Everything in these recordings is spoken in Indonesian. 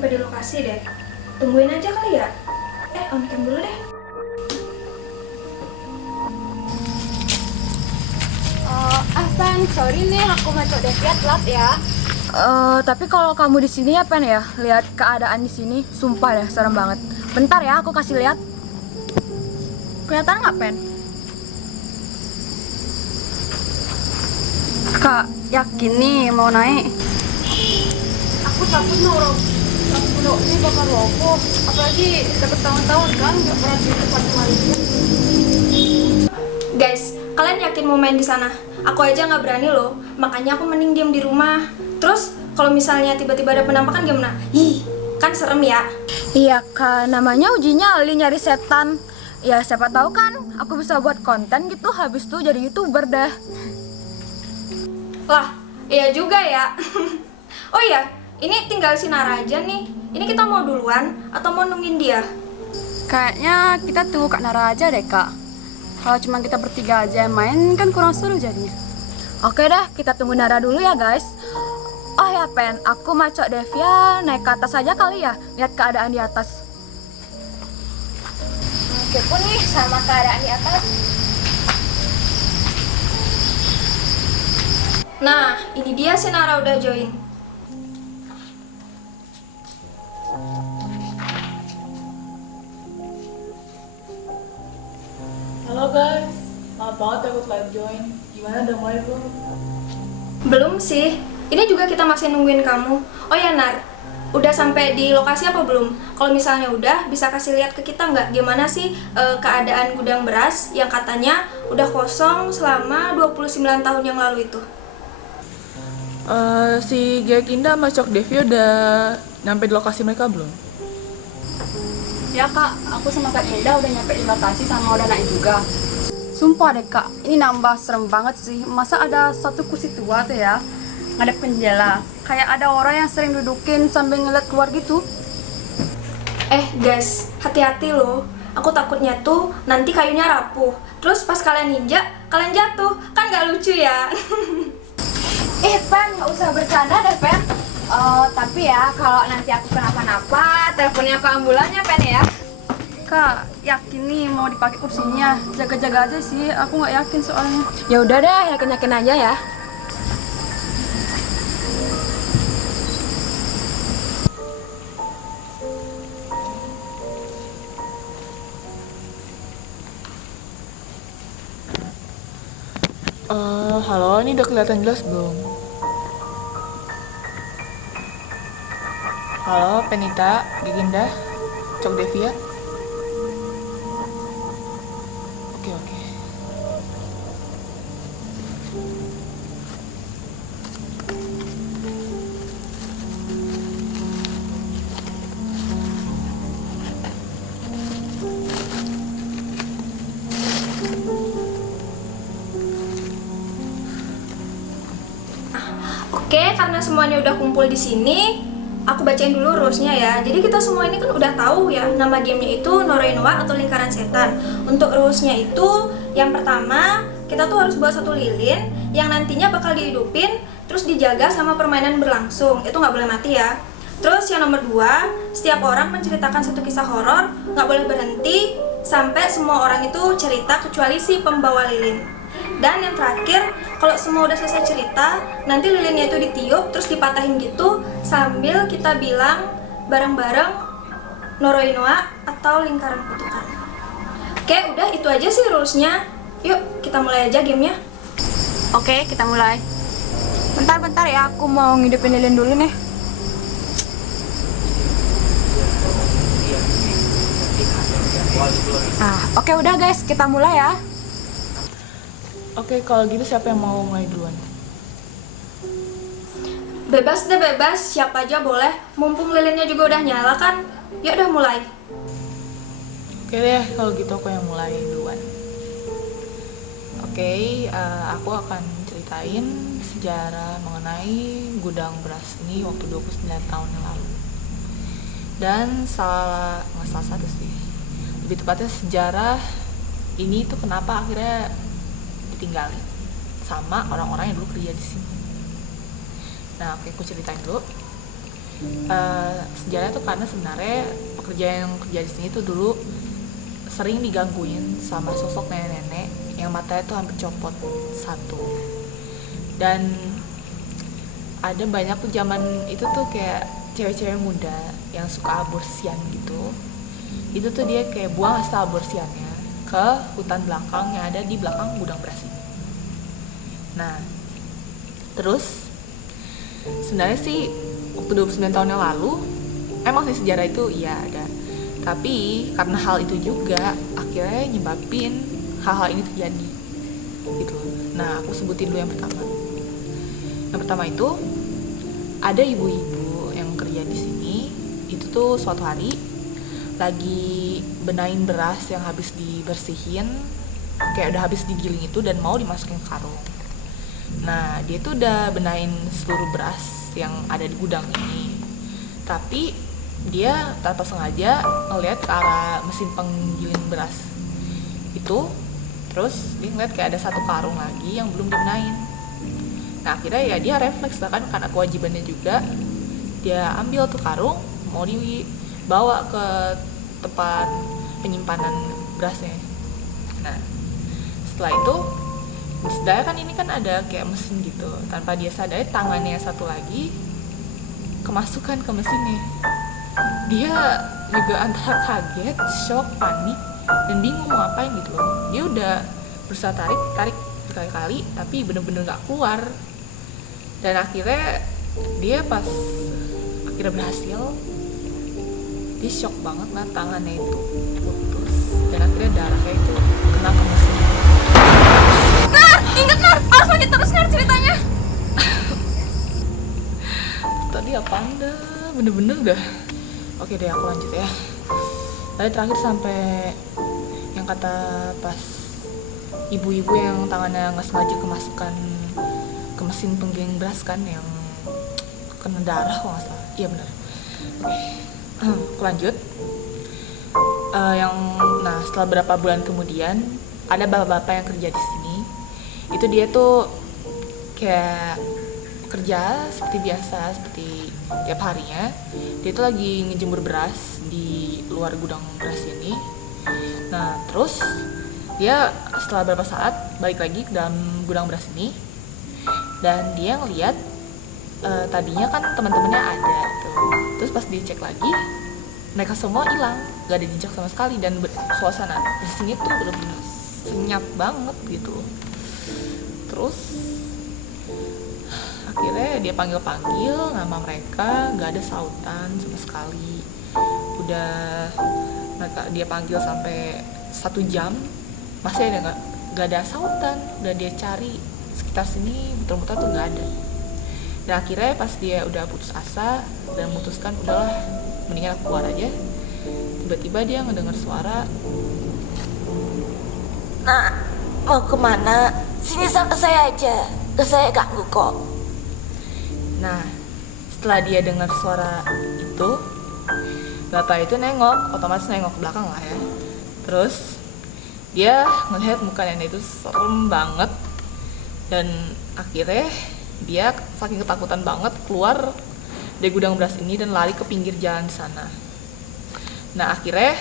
nyampe di lokasi deh. Tungguin aja kali ya. On cam dulu deh. Pen, sorry nih aku mau coba lihat telat ya. Tapi kalau kamu di sini ya Pen ya, lihat keadaan di sini, sumpah deh serem banget. Bentar ya, aku kasih lihat. Kelihatan nggak Pen? Kak, yakin nih mau naik? Aku takut Noro. Takut ini bakal roboh. Apalagi udah bertahun-tahun kan nggak pernah di tempat kemarin. Guys, kalian yakin mau main di sana? Aku aja nggak berani loh, makanya aku mending diam di rumah. Terus kalau misalnya tiba-tiba ada penampakan gimana? Ih, kan serem ya. Iya Kak, namanya uji nyali nyari setan. Ya siapa tahu kan aku bisa buat konten gitu, habis itu jadi YouTuber deh. Lah, iya juga ya. Oh iya, ini tinggal Sinara aja nih. Ini kita mau duluan atau mau nungguin dia? Kayaknya kita tunggu Kak Nara aja deh Kak. Kalau cuma kita bertiga aja yang main kan kurang seru jadinya. Oke dah, kita tunggu Nara dulu ya guys. Oh ya Pen, aku Macok Devia naik ke atas aja kali ya, lihat keadaan di atas. Kepo nih sama keadaan di atas. Nah, ini dia Sinara udah join. Halo guys, maaf banget aku telat join. Gimana, udah mulai belum? Belum sih. Ini juga kita masih nungguin kamu. Oh ya Nar, udah sampai di lokasi apa belum? Kalau misalnya udah, bisa kasih lihat ke kita nggak gimana sih keadaan gudang beras yang katanya udah kosong selama 29 tahun yang lalu itu? Si Gekinda sama Cok Devi udah nyampe di lokasi mereka belum? Ya Kak, aku sama Kak Indah udah nyampe di lokasi sama udah naik juga. Sumpah deh Kak, ini nambah serem banget sih. Masa ada satu kursi tua tuh ya, ngadep ke jendela. Kayak ada orang yang sering dudukin sambil ngeliat keluar gitu. Guys, hati-hati loh. Aku takutnya tuh nanti kayunya rapuh. Terus pas kalian injak, kalian jatuh. Kan nggak lucu ya? Pen, nggak usah bercanda deh Pen. Tapi ya kalau nanti aku kenapa-napa, teleponnya ke ambulannya Pen ya. Kak, yakin nih mau dipakai kursinya? Jaga-jaga aja sih, aku nggak yakin soalnya. Ya udah deh, yakin-yakin aja ya. Halo, ini udah kelihatan jelas belum? Halo, Penita, Gekinda, Cok Devia. Oke. Oke, karena semuanya udah kumpul di sini, aku bacain dulu rules-nya ya. Jadi kita semua ini kan udah tahu ya, nama gamenya itu Noroinoa atau lingkaran setan. Untuk rules-nya itu, yang pertama, kita tuh harus buat satu lilin yang nantinya bakal dihidupin, terus dijaga sama permainan berlangsung. Itu nggak boleh mati ya. Terus yang nomor 2, setiap orang menceritakan satu kisah horor, nggak boleh berhenti sampai semua orang itu cerita kecuali si pembawa lilin. Dan yang terakhir, kalau semua udah selesai cerita, nanti lilinnya itu ditiup terus dipatahin gitu sambil kita bilang bareng-bareng Noroinoa atau lingkaran kutukan. Oke, udah itu aja sih rules-nya. Yuk, kita mulai aja gamenya. Oke, kita mulai. Bentar ya, aku mau ngidupin lilin dulu nih. Oke udah guys, kita mulai ya. Oke, kalau gitu siapa yang mau mulai duluan? Bebas deh, bebas. Siapa aja boleh. Mumpung lilinnya juga udah nyala kan. Yuk udah mulai. Oke deh, kalau gitu aku yang mulai duluan. Oke, aku akan ceritain sejarah mengenai gudang beras ini waktu 29 tahun yang lalu. Dan nggak salah satu sih, lebih tepatnya sejarah ini tuh kenapa akhirnya ditinggalin sama orang-orang yang dulu kerja di sini. Nah, oke, aku ceritain dulu. Sejarahnya tuh karena sebenarnya pekerja yang kerja di sini tuh dulu sering digangguin sama sosok nenek-nenek yang matanya tuh hampir copot satu. Dan ada banyak tuh zaman itu tuh kayak cewek-cewek muda yang suka aborsian gitu. Itu tuh dia kayak buang hasil aborsiannya ke hutan belakang yang ada di belakang gudang beras ini. Nah, terus sebenarnya sih waktu 29 tahun yang lalu emang sih sejarah itu iya ada, tapi karena hal itu juga akhirnya nyebabin hal-hal ini terjadi gitu. Nah, aku sebutin dulu yang pertama. Yang pertama itu ada ibu-ibu yang kerja di sini. Itu tuh suatu hari lagi benahin beras yang habis dibersihin, kayak udah habis digiling itu dan mau dimasukin ke karung. Nah, dia tuh udah benahin seluruh beras yang ada di gudang ini, tapi dia tanpa sengaja ngeliat ke arah mesin penggiling beras itu. Terus dia ngeliat kayak ada satu karung lagi yang belum dibenahin. Nah, akhirnya ya dia refleks lah kan, karena kewajibannya juga. Dia ambil tuh karung, mau dibawa ke tempat penyimpanan berasnya. Nah, setelah itu sebenarnya kan ini kan ada kayak mesin gitu. Tanpa dia sadari tangannya satu lagi kemasukan ke mesinnya. Dia juga antara kaget, shock, panik, dan bingung mau ngapain gitu loh. Dia udah berusaha tarik berkali-kali tapi bener-bener gak keluar. Dan akhirnya dia pas akhirnya berhasil, dia shock banget lah, tangannya itu putus dan akhirnya darahnya itu kena ke mesin. Ingat Nar, harus lanjut terus Nar ceritanya. Tadi apa anda? Bener-bener dah. Oke deh, aku lanjut ya. Tadi terakhir sampai yang kata pas ibu-ibu yang tangannya nggak sengaja kemasukan ke mesin penggiling beras kan, yang kena darah kalau nggak salah. Iya benar. Oke, aku lanjut. Nah, setelah berapa bulan kemudian ada bapak-bapak yang kerja di sini. Itu dia tuh kayak kerja seperti biasa, seperti tiap harinya. Dia tuh lagi ngejemur beras di luar gudang beras ini. Nah, terus dia setelah beberapa saat balik lagi ke dalam gudang beras ini, dan dia ngeliat tadinya kan teman-temannya ada tuh. Terus pas dicek lagi, mereka semua hilang, gak ada jejak sama sekali. Dan suasana di sini tuh bener-bener senyap banget gitu. Terus akhirnya dia panggil-panggil nama mereka, gak ada sautan sama sekali. Udah dia panggil sampai 1 jam masih ada gak ada sautan. Udah dia cari sekitar sini muter-muter tuh gak ada. Dan akhirnya pas dia udah putus asa dan memutuskan udahlah mendingan aku keluar aja, tiba-tiba dia ngedengar suara, "Nak, mau kemana? Sini sama saya aja, saya ganggu kok." Nah, setelah dia dengar suara itu, bapak itu nengok, otomatis nengok ke belakang lah ya. Terus dia ngelihat muka nenek itu serem banget. Dan akhirnya dia saking ketakutan banget keluar dari gudang beras ini dan lari ke pinggir jalan di sana. Nah, akhirnya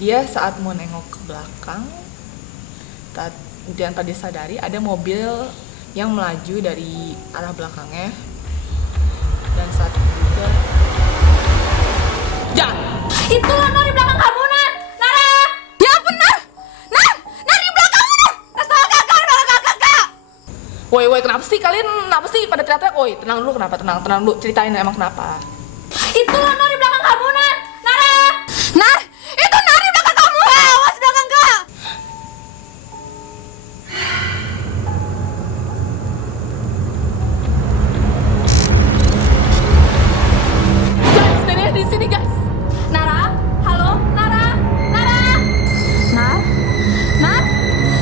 dia saat mau nengok ke belakang, dan tadi sadari ada mobil yang melaju dari arah belakangnya. Dan saat itu juga Itulah Nar di belakang kamu Nar. Nara. Ya ampun Nar. Nar di belakangmu Nar. Astaga kakak. Woi, kenapa sih kalian? Kenapa sih pada teriak-teriak? Woi, tenang dulu, kenapa? Tenang dulu, ceritain emang kenapa. Itulah Nar di belakang kamu Nar. Nara. Nar, itu Nar di belakang kamu. Awas belakang kak. Guys, nenek di sini guys. Nara, halo, Nara.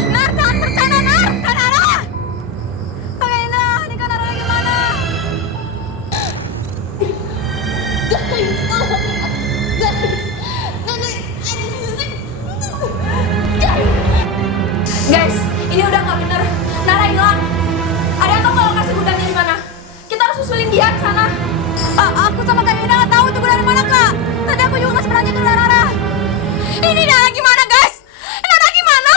Nar, jangan bercanda Nar. Kak Nara. Kak Indra, ini Kak Nara gimana? Guys, ini udah nggak bener. Nara hilang. Ada yang tahu kalau kasih gudangnya di mana? Kita harus susulin dia, ke sana. Aku sama Kak Ina nggak tahu itu dari mana, Kak. Tadi aku juga nggak sebenarnya ke Rara. Ini Nara gimana, guys? Nara gimana?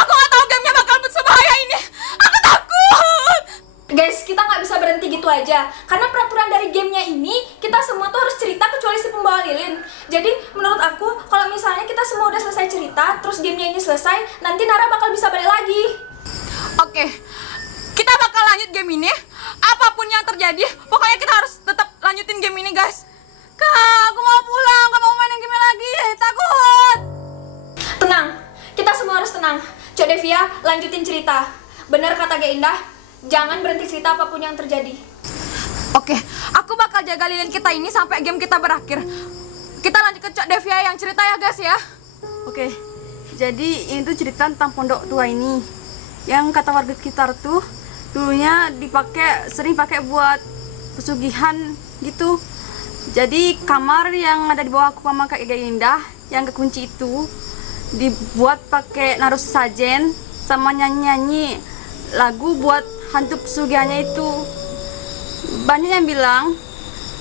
Aku nggak tahu gamenya bakal sebahaya ini. Aku takut. Guys, kita nggak bisa berhenti gitu aja. Karena peraturan dari gamenya ini, kita semua tuh harus cerita kecuali si pembawa lilin. Jadi, menurut aku, kalau misalnya kita semua udah selesai cerita, terus gamenya ini selesai, nanti Nara bakal bisa balik lagi. Oke, kita bakal lanjut game ini. Apapun yang terjadi, pokoknya kita harus tetap lanjutin game ini, guys. Kak, aku mau pulang. Gak mau mainin game lagi. Takut. Tenang, kita semua harus tenang. Cok Devia, lanjutin cerita. Bener kata Kak Indah, jangan berhenti cerita apapun yang terjadi. Oke, aku bakal jaga lilin kita ini sampai game kita berakhir. Kita lanjut ke Cok Devia yang cerita ya, guys ya. Oke, jadi ini tuh cerita tentang pondok tua ini. Yang kata warga sekitar tuh dulunya sering pakai buat pesugihan gitu. Jadi kamar yang ada di bawah aku sama Kak Indah yang kekunci itu dibuat pakai naruh sajen sama nyanyi-nyanyi lagu buat hantu pesugihannya itu. Banyak yang bilang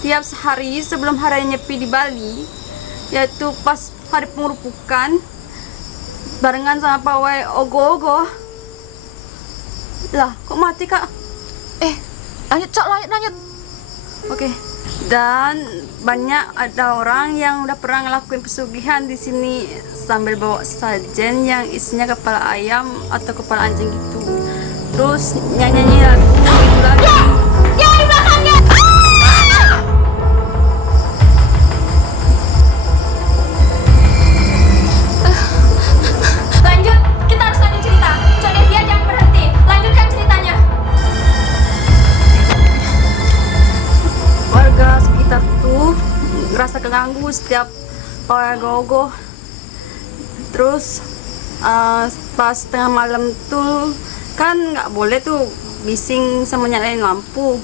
tiap hari sebelum hari nyepi di Bali, yaitu pas hari pengerupukan barengan sama pawai ogo-ogo. Lah, kok mati, Kak? Lanjut, Cok, lanjut. Oke. Dan banyak ada orang yang udah pernah ngelakuin pesugihan di sini sambil bawa sajen yang isinya kepala ayam atau kepala anjing gitu. Terus nyanyi lagu gitu lagi. Ya, di belakangnya. Lanjut, kita harus lanjut cerita. Cok Devia jangan berhenti. Lanjutkan ceritanya. Warga sekitar tuh ngerasa keganggu setiap pawai gogo. Terus pas tengah malam tuh kan nggak boleh tuh bising sama nyalain lampu.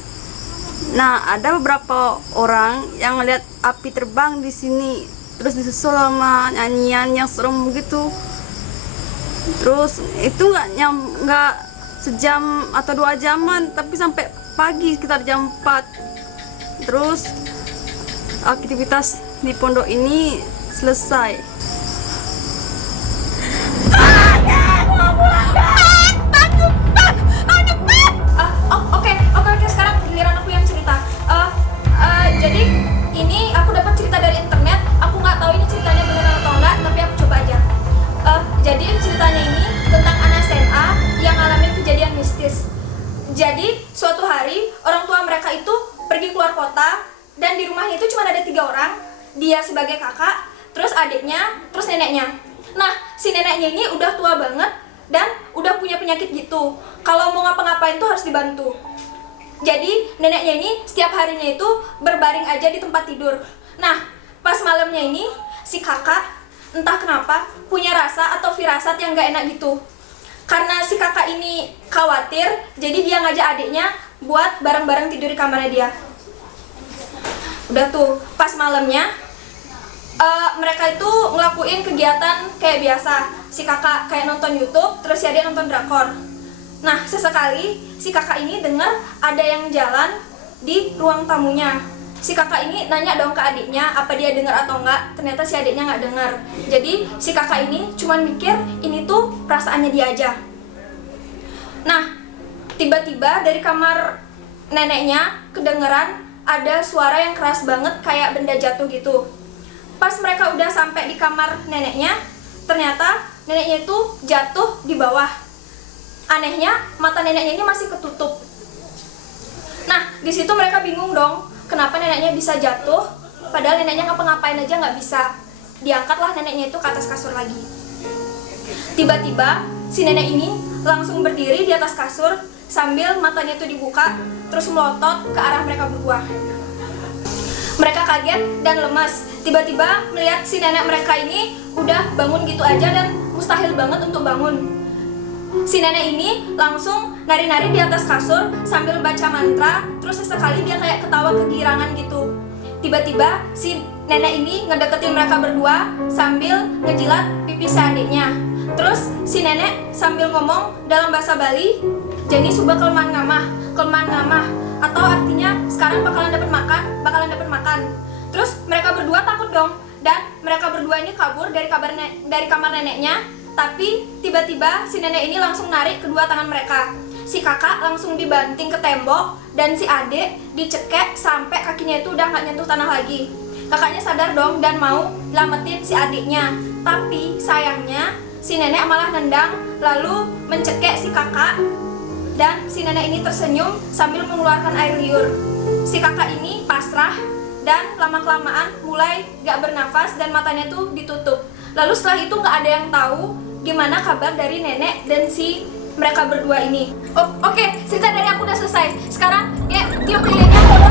Nah, ada beberapa orang yang ngeliat api terbang di sini, terus disusul sama nyanyian yang serem gitu. Terus itu nggak sejam atau 2 jaman, tapi sampai pagi sekitar jam 4. Terus aktivitas di pondok ini selesai. Oke, sekarang giliran aku yang cerita. Jadi ini aku dapat cerita dari internet. Aku nggak tahu ini ceritanya benar atau enggak, tapi aku coba aja. Jadi ceritanya ini tentang anak SMA yang ngalamin kejadian mistis. Jadi suatu hari orang tua mereka itu pergi keluar kota dan di rumahnya itu cuma ada 3 orang. Dia sebagai kakak, terus adiknya, terus neneknya. Nah, si neneknya ini udah tua banget dan udah punya penyakit gitu. Kalau mau ngapa-ngapain tuh harus dibantu. Jadi neneknya ini setiap harinya itu berbaring aja di tempat tidur. Nah, pas malamnya ini si kakak entah kenapa punya rasa atau firasat yang gak enak gitu. Karena si kakak ini khawatir, jadi dia ngajak adiknya buat bareng-bareng tidur di kamarnya dia. Udah tuh, pas malamnya mereka itu ngelakuin kegiatan kayak biasa. Si kakak kayak nonton YouTube, terus si adik nonton drakor. Nah, sesekali si kakak ini dengar ada yang jalan di ruang tamunya. Si kakak ini nanya dong ke adiknya apa dia dengar atau enggak. Ternyata si adiknya nggak dengar. Jadi si kakak ini cuman mikir ini tuh perasaannya dia aja. Nah, tiba-tiba dari kamar neneknya kedengeran ada suara yang keras banget kayak benda jatuh gitu. Pas mereka udah sampai di kamar neneknya, ternyata neneknya itu jatuh di bawah. Anehnya, mata neneknya ini masih ketutup. Nah, di situ mereka bingung dong, kenapa neneknya bisa jatuh, padahal neneknya ngapa-ngapain aja nggak bisa. Diangkatlah neneknya itu ke atas kasur lagi. Tiba-tiba, si nenek ini langsung berdiri di atas kasur, sambil matanya itu dibuka, terus melotot ke arah mereka berdua. Mereka kaget dan lemas, tiba-tiba melihat si nenek mereka ini udah bangun gitu aja dan mustahil banget untuk bangun. Si nenek ini langsung nari-nari di atas kasur sambil baca mantra, terus sesekali dia kayak ketawa kegirangan gitu. Tiba-tiba si nenek ini ngedeketin mereka berdua sambil ngejilat pipi si adiknya. Terus si nenek sambil ngomong dalam bahasa Bali, Jadi suba kelemahan ngamah, atau artinya sekarang bakalan dapat makan. Terus mereka berdua takut dong, dan mereka berdua ini kabur dari kamar neneknya. Tapi tiba-tiba si nenek ini langsung narik kedua tangan mereka. Si kakak langsung dibanting ke tembok, dan si adik dicekek sampai kakinya itu udah nggak nyentuh tanah lagi. Kakaknya sadar dong dan mau lamatin si adiknya. Tapi sayangnya si nenek malah nendang lalu mencekek si kakak, dan si nenek ini tersenyum sambil mengeluarkan air liur. Si kakak ini pasrah dan lama-kelamaan mulai gak bernafas dan matanya tuh ditutup. Lalu setelah itu gak ada yang tahu gimana kabar dari nenek dan si mereka berdua ini. Oke, cerita dari aku udah selesai. Sekarang tiup lilinnya.